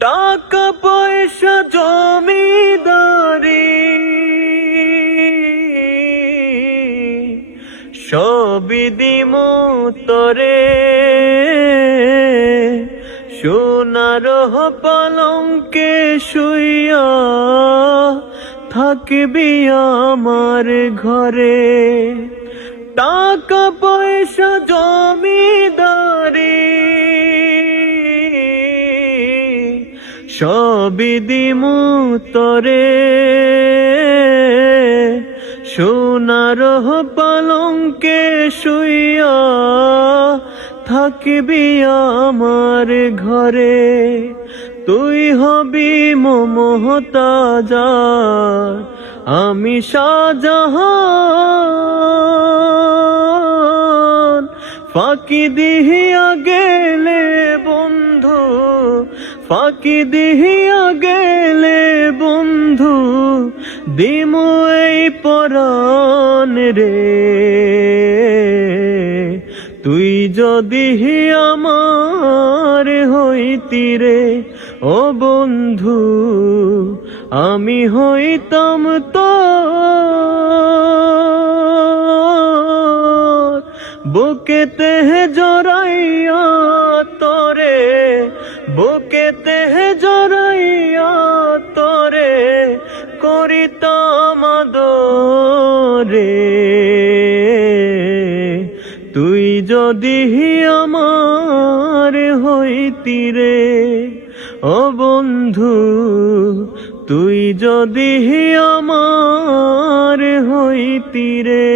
টাকা পয়সা জমিদারি সবই দিমু তরে, সোনার পালঙ্কে শুইয়া থাকবি আমার ঘরে। টাকা পয়সা জমিদারি সবই দিমু তরে, সোনার পালঙ্কে শুইয়া থাকবি আমার ঘরে। তুই হবি মমতাজ, আমি শাহজাহান। ফাঁকি দিহিয়া গেলে বন্ধু, ফাঁকি দিহিয়া গেলে বন্ধু, দিমু এই পরাণ রে। তুই যদি আমার হইতি রে ও বন্ধু, আমি হইতাম তোর। বুকেতে জড়াইয়া তোরে, বুকেতে জড়াইয়া তোরে করিতাম আদরে। তুই যদি আমার হইতি রে ও বন্ধু, তুই যদি আমার হইতি রে।